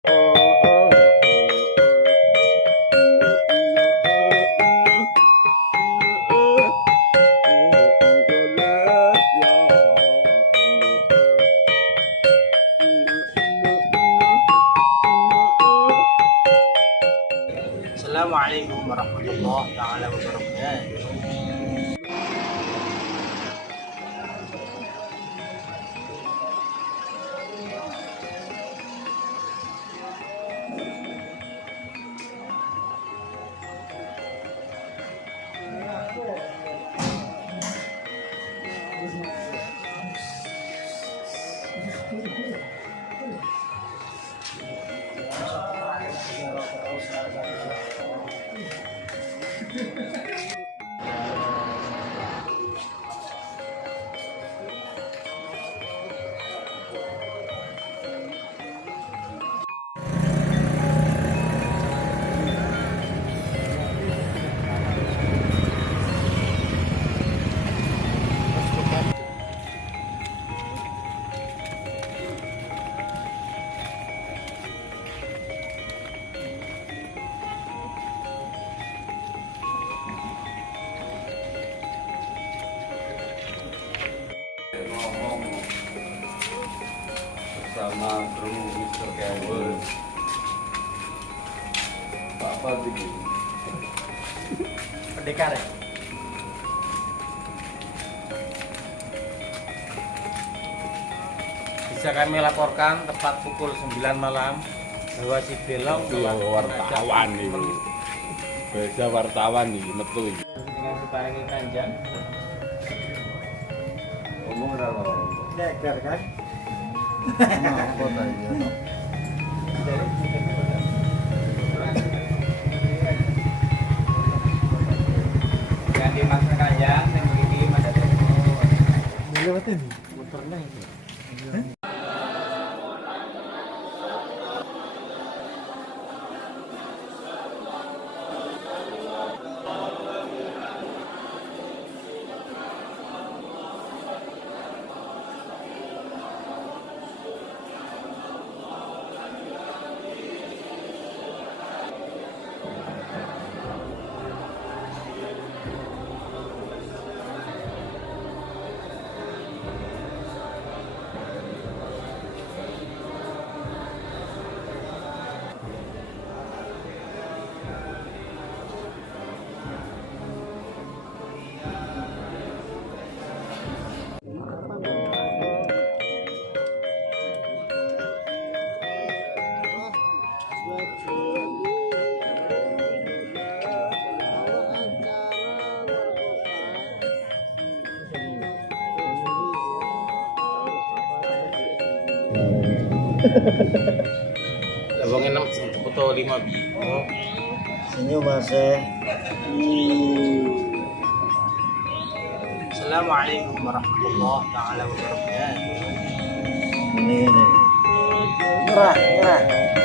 Assalamualaikum warahmatullahi taala wabarakatuh. Bersama kru Mr. Kevin apa begini Pendekar ya? Bisa kami laporkan tepat pukul 9 malam bahwa si Belong telah wartawan nih, beda wartawan nih metu iki. dengan diparingi kanjang Ngomong ora lho. deker kan Apa ta iki? dengan dimaksud kanjang dan begini pada Lewatin motornya itu. Abang enak foto 5 bi. Senyum Mas. Assalamualaikum warahmatullahi taala wabarakatuh. Ini. Merah.